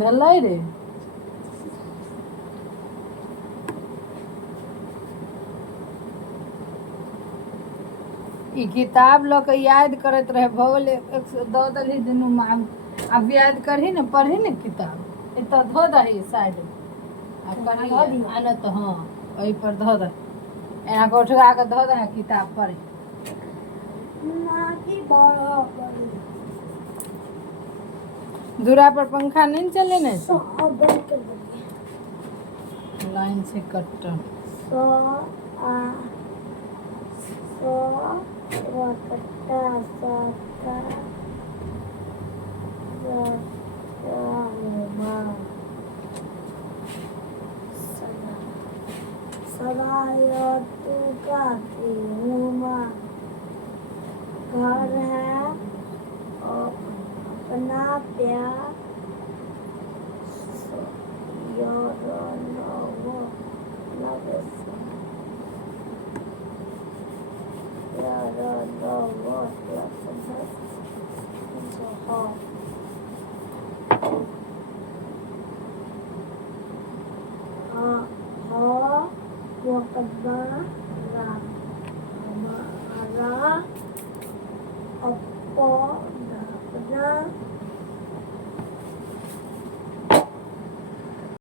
भेलै रे ई किताब लऽ कऽ याद करैत रहे भोल दऽ देली दुनू माँ आब याद करही ने पढ़ी ने किताब एतऽ धऽ दही साइड आ पढ़ी आ नहि तऽ हाँ ओहि पर धऽ दही एना कऽ उठा कऽ धऽ दही किताब पढ़ी दूरा पर पंखा नहीं चले ने लाइन से कट्टर घर है और अपना प्यार your love,